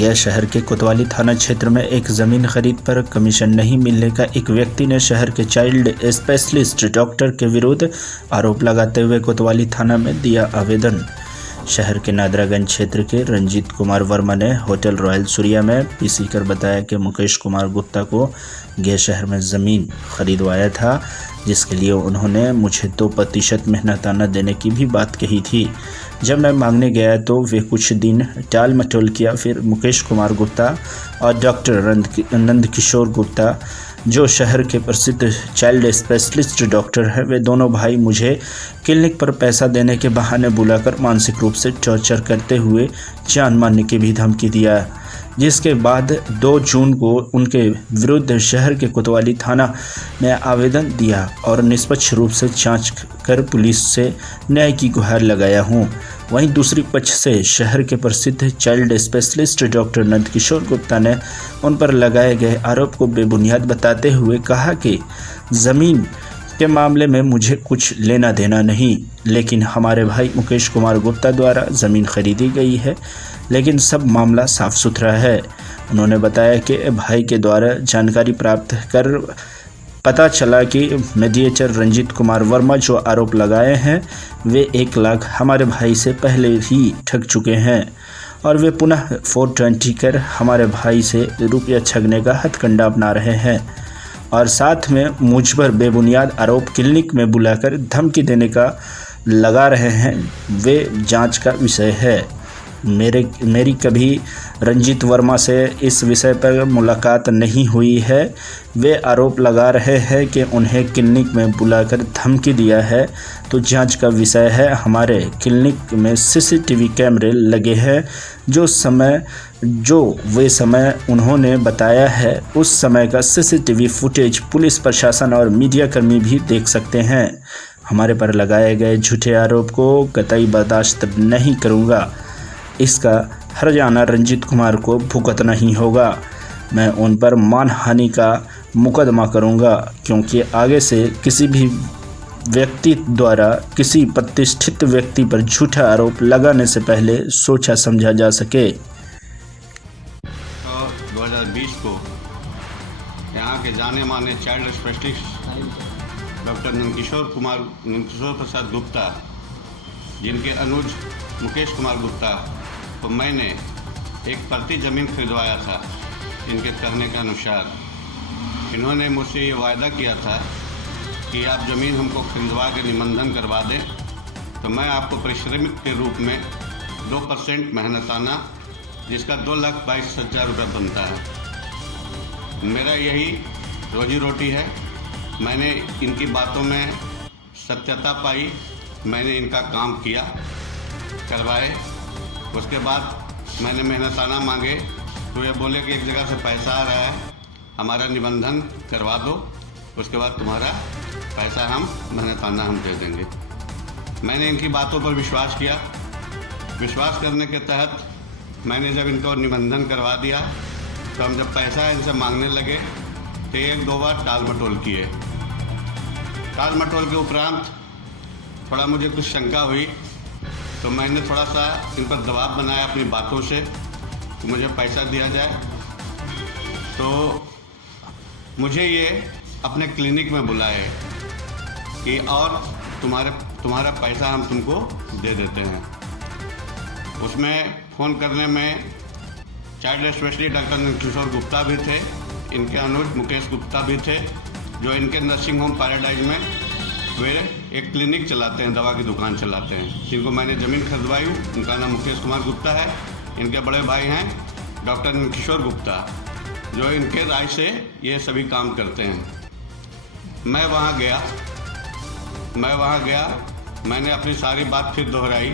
गया शहर के कोतवाली थाना क्षेत्र में एक ज़मीन खरीद पर कमीशन नहीं मिलने का एक व्यक्ति ने शहर के चाइल्ड स्पेशलिस्ट डॉक्टर के विरुद्ध आरोप लगाते हुए कोतवाली थाना में दिया आवेदन। शहर के नादरागंज क्षेत्र के रंजीत कुमार वर्मा ने होटल रॉयल सूर्या में पीसी कर बताया कि मुकेश कुमार गुप्ता को गया शहर में ज़मीन खरीदवाया था, जिसके लिए उन्होंने मुझे 2% मेहनताना देने की भी बात कही थी। जब मैं मांगने गया तो वे कुछ दिन टाल मटोल किया। फिर मुकेश कुमार गुप्ता और डॉक्टर नंदकिशोर गुप्ता, जो शहर के प्रसिद्ध चाइल्ड स्पेशलिस्ट डॉक्टर हैं, वे दोनों भाई मुझे क्लिनिक पर पैसा देने के बहाने बुलाकर मानसिक रूप से टॉर्चर करते हुए जान मारने की भी धमकी दिया, जिसके बाद 2 जून को उनके विरुद्ध शहर के कोतवाली थाना में आवेदन दिया और निष्पक्ष रूप से जांच कर पुलिस से न्याय की गुहार लगाया हूं। वहीं दूसरी पक्ष से शहर के प्रसिद्ध child specialist doctor Nandkishore Gupta ने उन पर लगाए गए आरोप को बेबुनियाद बताते हुए कहा कि ज़मीन के मामले में मुझे कुछ लेना देना नहीं, लेकिन हमारे भाई मुकेश कुमार गुप्ता द्वारा ज़मीन खरीदी गई है, लेकिन सब मामला साफ सुथरा है। उन्होंने बताया कि भाई के द्वारा जानकारी प्राप्त कर पता चला कि मेडिएटर रंजीत कुमार वर्मा जो आरोप लगाए हैं, वे 1 लाख हमारे भाई से पहले ही ठग चुके हैं और वे पुनः 420 कर हमारे भाई से रुपया ठगने का हथकंडा अपना रहे हैं और साथ में मुझ पर बेबुनियाद आरोप क्लिनिक में बुलाकर धमकी देने का लगा रहे हैं। वे जांच का विषय है। मेरी कभी रंजीत वर्मा से इस विषय पर मुलाकात नहीं हुई है। वे आरोप लगा रहे हैं कि उन्हें क्लिनिक में बुलाकर धमकी दिया है, तो जांच का विषय है। हमारे क्लिनिक में सीसीटीवी कैमरे लगे हैं। जो वे समय उन्होंने बताया है, उस समय का सीसीटीवी फुटेज पुलिस प्रशासन और मीडियाकर्मी भी देख सकते हैं। हमारे पर लगाए गए झूठे आरोप को कतई बर्दाश्त नहीं करूँगा। इसका हर्जाना रंजीत कुमार को भुगतना ही होगा। मैं उन पर मानहानि का मुकदमा करूंगा, क्योंकि आगे से किसी भी व्यक्ति द्वारा किसी प्रतिष्ठित व्यक्ति पर झूठा आरोप लगाने से पहले सोचा समझा जा सके। 2020 को यहाँ के जाने माने child specialist doctor Nandkishore Prasad Gupta, जिनके अनुज मुकेश कुमार गुप्ता तो मैंने एक प्रति ज़मीन खरीदवाया था। इनके कहने के अनुसार इन्होंने मुझसे ये वायदा किया था कि आप ज़मीन हमको खरीदवा के निबंधन करवा दें तो मैं आपको पारिश्रमिक के रूप में 2% मेहनताना, जिसका 2,22,000 रुपये बनता है। मेरा यही रोजी रोटी है। मैंने इनकी बातों में सत्यता पाई, मैंने इनका काम किया, करवाए। उसके बाद मैंने मेहनताना मांगे तो ये बोले कि एक जगह से पैसा आ रहा है, हमारा निबंधन करवा दो, उसके बाद तुम्हारा पैसा हम मेहनताना हम दे देंगे। मैंने इनकी बातों पर विश्वास किया। विश्वास करने के तहत मैंने जब इनको निबंधन करवा दिया तो हम जब पैसा इनसे मांगने लगे तो 1-2 बार टाल मटोल किए। टाल मटोल के उपरांत थोड़ा मुझे कुछ शंका हुई तो मैंने थोड़ा सा इन पर दबाव बनाया अपनी बातों से कि मुझे पैसा दिया जाए। तो मुझे ये अपने क्लिनिक में बुलाए कि और तुम्हारा पैसा हम तुमको दे देते हैं। उसमें फ़ोन करने में child specialist doctor Nandkishore Gupta भी थे, इनके अनुज मुकेश गुप्ता भी थे, जो इनके नर्सिंग होम पैराडाइज में वे एक क्लिनिक चलाते हैं, दवा की दुकान चलाते हैं, जिनको मैंने ज़मीन खरीदवाई हूँ। उनका नाम मुकेश कुमार गुप्ता है। इनके बड़े भाई हैं डॉक्टर नंदकिशोर गुप्ता, जो इनके राय से ये सभी काम करते हैं। मैं वहाँ गया, मैंने अपनी सारी बात फिर दोहराई।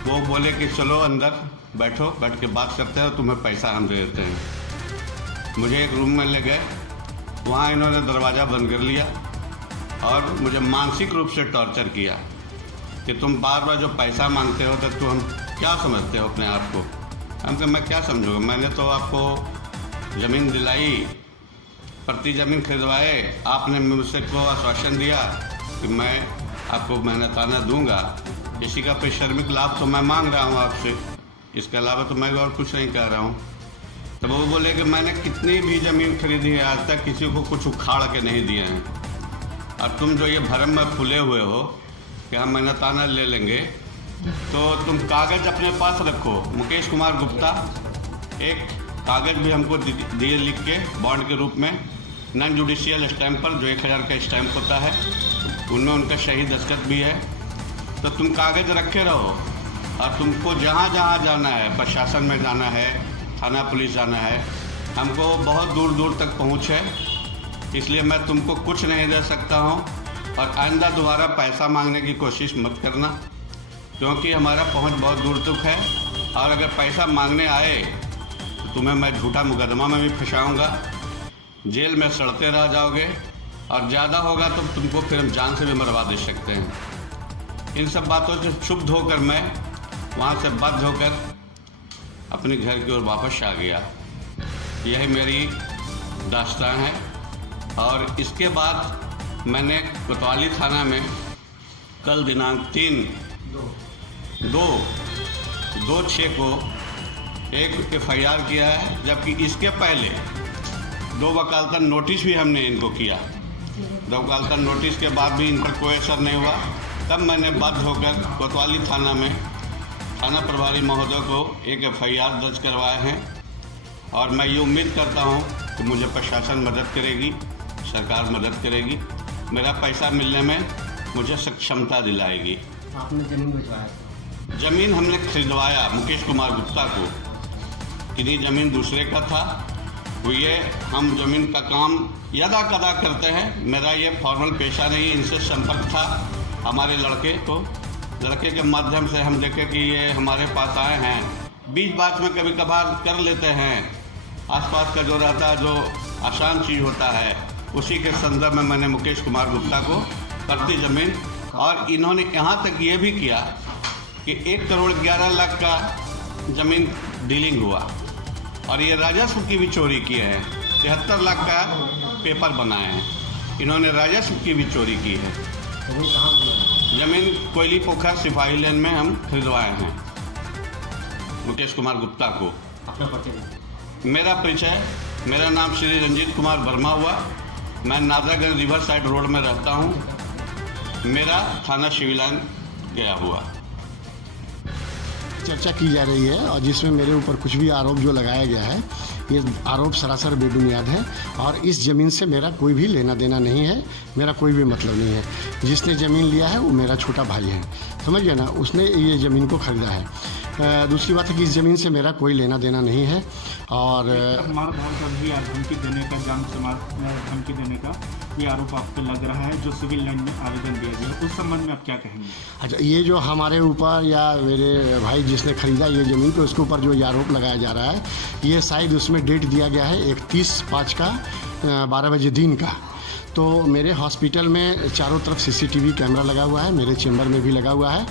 वो बोले कि चलो अंदर बैठो, बैठ के बात करते हैं, तुम्हें पैसा हम दे देते हैं। मुझे एक रूम में ले गए, वहाँ इन्होंने दरवाज़ा बंद कर लिया और मुझे मानसिक रूप से टॉर्चर किया कि तुम बार बार जो पैसा मांगते हो तो तुम क्या समझते हो अपने आप को। हम कहा मैं क्या समझूंगा, मैंने तो आपको ज़मीन दिलाई, प्रति ज़मीन खरीदवाए, आपने मुझसे को आश्वासन दिया कि मैं आपको मेहनताना दूंगा, इसी का पारिश्रमिक लाभ तो मैं मांग रहा हूँ आपसे। इसके अलावा तो मैं और कुछ नहीं कह रहा हूँ। तो वो बोले कि मैंने कितनी भी ज़मीन खरीदी है आज तक किसी को कुछ उखाड़ के नहीं दिए हैं। अब तुम जो ये भरम में फूले हुए हो कि हम मेहनताना ले लेंगे, तो तुम कागज़ अपने पास रखो। मुकेश कुमार गुप्ता एक कागज़ भी हमको दिए लिख के बॉन्ड के रूप में, नॉन जुडिशियल स्टैम्प पर, जो 1000 का स्टैम्प होता है, उनमें उनका सही दस्तखत भी है। तो तुम कागज़ रखे रहो और तुमको जहाँ जहाँ जाना है, प्रशासन में जाना है, थाना पुलिस जाना है, हमको बहुत दूर दूर तक पहुँच है, इसलिए मैं तुमको कुछ नहीं दे सकता हूँ। और आइंदा दोबारा पैसा मांगने की कोशिश मत करना, क्योंकि हमारा पहुँच बहुत दूर तक है। और अगर पैसा मांगने आए तो तुम्हें मैं झूठा मुकदमा में भी फंसाऊँगा, जेल में सड़ते रह जाओगे, और ज़्यादा होगा तो तुमको फिर हम जान से भी मरवा दे सकते हैं। इन सब बातों से क्षुब्ध होकर मैं वहाँ से बाध्य होकर अपने घर की ओर वापस आ गया। यही मेरी दास्तान है। और इसके बाद मैंने कोतवाली थाना में कल दिनांक 2/6 को एक FIR किया है, जबकि इसके पहले 2 वकालतन नोटिस भी हमने इनको किया। 2 वकालतन नोटिस के बाद भी इन पर कोई असर नहीं हुआ। तब मैंने बाध्य होकर कोतवाली थाना में थाना प्रभारी महोदय को एक FIR दर्ज करवाए हैं। और मैं ये उम्मीद करता हूँ कि मुझे प्रशासन मदद करेगी, सरकार मदद करेगी, मेरा पैसा मिलने में मुझे सक्षमता दिलाएगी। आपने ज़मीन भिजवाया? ज़मीन हमने खरीदवाया मुकेश कुमार गुप्ता को, कि ज़मीन दूसरे का था। वो ये हम ज़मीन का काम यदा कदा करते हैं, मेरा ये फॉर्मल पेशा नहीं। इनसे संपर्क था हमारे लड़के के माध्यम से हम देखे कि ये हमारे पास आए हैं। बीच बात में कभी कभार कर लेते हैं, आसपास का जो रहता है, जो आसान चीज़ होता है, उसी के संदर्भ में मैंने मुकेश कुमार गुप्ता को प्रति ज़मीन, और इन्होंने यहाँ तक ये भी किया कि 1,11,00,000 का ज़मीन डीलिंग हुआ, और ये राजस्व की भी चोरी किए हैं। 73 लाख का पेपर बनाए हैं, इन्होंने राजस्व की भी चोरी की है। ज़मीन कहाँ पर? ज़मीन कोयली पोखर सिपाही लेन में हम खरीदवाए हैं मुकेश कुमार गुप्ता को। अपना परिचय? मेरा परिचय, मेरा नाम श्री रंजीत कुमार वर्मा हुआ। मैं नादरागंज रिवर साइड रोड में रहता हूँ। मेरा थाना शिविलान गया हुआ। चर्चा की जा रही है और जिसमें मेरे ऊपर कुछ भी आरोप जो लगाया गया है, ये आरोप सरासर बेबुनियाद है। और इस ज़मीन से मेरा कोई भी लेना देना नहीं है, मेरा कोई भी मतलब नहीं है। जिसने ज़मीन लिया है वो मेरा छोटा भाई है, समझ गए ना, उसने ये ज़मीन को ख़रीदा है। दूसरी बात है कि इस ज़मीन से मेरा कोई लेना देना नहीं है। और मार धाड़ का भी धमकी देने का, जान से मार धमकी देने का ये आरोप आपको लग रहा है, जो सिविल लाइन में आवेदन दिया गया, उस संबंध में आप क्या कहेंगे? अच्छा, ये जो हमारे ऊपर या मेरे भाई जिसने ख़रीदा ये ज़मीन, तो उसके ऊपर जो ये आरोप लगाया जा रहा है, ये शायद उसमें डेट दिया गया है 31/5 का 12 बजे दिन का। तो मेरे हॉस्पिटल में चारों तरफ CCTV कैमरा लगा हुआ है, मेरे चेंबर में भी लगा हुआ है।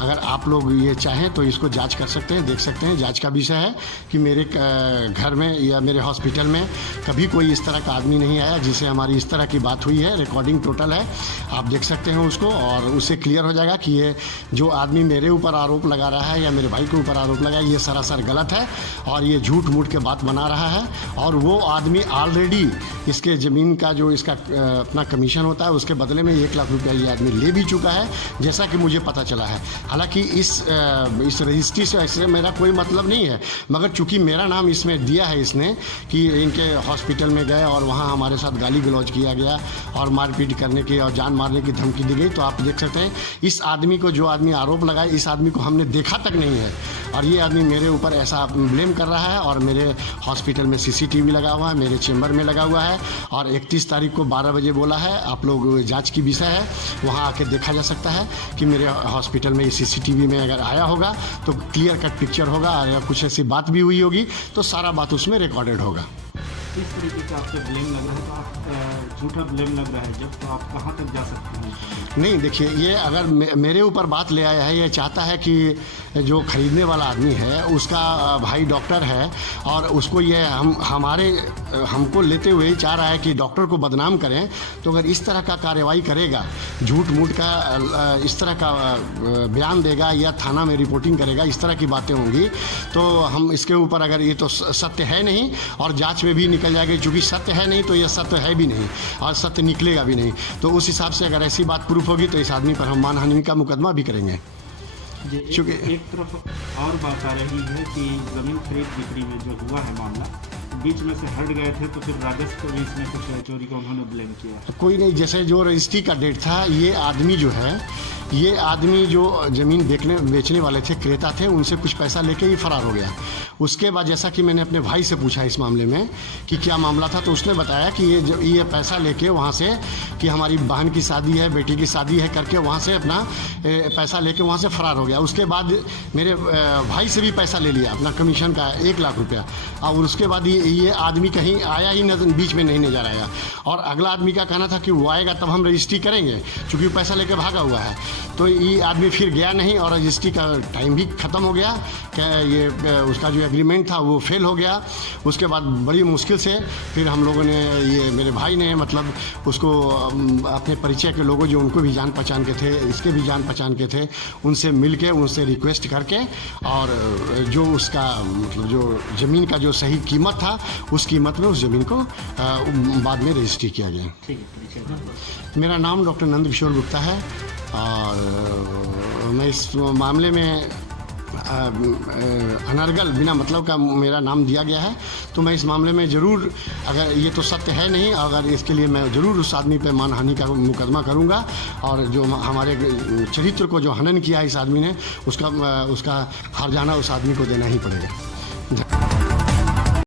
अगर आप लोग ये चाहें तो इसको जांच कर सकते हैं, देख सकते हैं। जांच का विषय है कि मेरे घर में या मेरे हॉस्पिटल में कभी कोई इस तरह का आदमी नहीं आया जिससे हमारी इस तरह की बात हुई है। रिकॉर्डिंग टोटल है, आप देख सकते हैं उसको, और उससे क्लियर हो जाएगा कि ये जो आदमी मेरे ऊपर आरोप लगा रहा है या मेरे भाई के ऊपर आरोप लगा है, ये सरासर गलत है और ये झूठ मूठ के बात बना रहा है। और वो आदमी ऑलरेडी इसके ज़मीन का जो इसका अपना कमीशन होता है, उसके बदले में 1 लाख रुपया ये आदमी ले भी चुका है, जैसा कि मुझे पता चला है। हालांकि इस रजिस्ट्री से ऐसे मेरा कोई मतलब नहीं है, मगर चूंकि मेरा नाम इसमें दिया है इसने कि इनके हॉस्पिटल में गए और वहाँ हमारे साथ गाली गलौज किया गया और मारपीट करने की और जान मारने की धमकी दी गई। तो आप देख सकते हैं इस आदमी को, जो आदमी आरोप लगाए, इस आदमी को हमने देखा तक नहीं है, और ये आदमी मेरे ऊपर ऐसा ब्लेम कर रहा है। और मेरे हॉस्पिटल में CCTV लगा हुआ है, मेरे चेंबर में लगा हुआ है, और 31 तारीख को 12 बजे बोला है। आप लोग जांच की विषय है, वहाँ आके देखा जा सकता है कि मेरे हॉस्पिटल में CCTV में अगर आया होगा तो क्लियर कट पिक्चर होगा, और अगर कुछ ऐसी बात भी हुई होगी तो सारा बात उसमें रिकॉर्डेड होगा। इस तरीके का आपसे ब्लेम लग रहा है, तो आप झूठा ब्लेम लग रहा है जब, तो आप कहाँ तक जा सकते हैं? नहीं, देखिए, ये अगर मेरे ऊपर बात ले आया है, ये चाहता है कि जो खरीदने वाला आदमी है उसका भाई डॉक्टर है और उसको ये हमारे हमको लेते हुए चाह रहा है कि डॉक्टर को बदनाम करें, तो अगर इस तरह का कार्रवाई करेगा, झूठ मूठ का इस तरह का बयान देगा या थाना में रिपोर्टिंग करेगा, इस तरह की बातें होंगी, तो हम इसके ऊपर, अगर ये तो सत्य है नहीं और जांच में भी निकल जाएगा, चूँकि सत्य है नहीं तो ये सत्य है भी नहीं और सत्य निकलेगा भी नहीं, तो उस हिसाब से अगर ऐसी बात प्रूफ होगी तो इस आदमी पर हम मानहानि का मुकदमा भी करेंगे। एक तरफ और बात आ रही है कि ज़मीन खरीद बिक्री में जो हुआ है मामला, बीच में से हट गए थे तो फिर राजस्व भी इसमें कुछ चोरी का उन्होंने ब्लेम किया। कोई नहीं, जैसे जो रजिस्ट्री का डेट था, ये आदमी जो ज़मीन बेचने वाले थे, क्रेता थे, उनसे कुछ पैसा लेके ही फरार हो गया। उसके बाद जैसा कि मैंने अपने भाई से पूछा इस मामले में कि क्या मामला था, तो उसने बताया कि ये पैसा लेके वहाँ से, कि हमारी बहन की शादी है, बेटी की शादी है करके वहाँ से अपना पैसा लेके वहाँ से फरार हो गया। उसके बाद मेरे भाई से भी पैसा ले लिया अपना कमीशन का 1 लाख रुपया, और उसके बाद ये आदमी कहीं आया ही नहीं, बीच में नहीं नजर आया। और अगला आदमी का कहना था कि वो आएगा तब हम रजिस्ट्री करेंगे, चूँकि पैसा लेके भागा हुआ है। तो ये आदमी फिर गया नहीं और रजिस्ट्री का टाइम भी ख़त्म हो गया, क्या ये उसका जो एग्रीमेंट था वो फेल हो गया। उसके बाद बड़ी मुश्किल से फिर हम लोगों ने, ये मेरे भाई ने मतलब उसको अपने परिचय के लोगों जो उनको भी जान पहचान के थे, इसके भी जान पहचान के थे, उनसे मिल के उनसे रिक्वेस्ट करके, और जो उसका मतलब जो ज़मीन का जो सही कीमत था, उस कीमत में उस ज़मीन को बाद में रजिस्ट्री किया गया। ठीक है। मेरा नाम डॉक्टर नंद किशोर गुप्ता है और मैं इस मामले में अनर्गल बिना मतलब का मेरा नाम दिया गया है। तो मैं इस मामले में ज़रूर, अगर ये तो सत्य है नहीं, अगर इसके लिए मैं ज़रूर उस आदमी पे मानहानि का मुकदमा करूंगा, और जो हमारे चरित्र को जो हनन किया इस आदमी ने, उसका हर्जाना उस आदमी को देना ही पड़ेगा।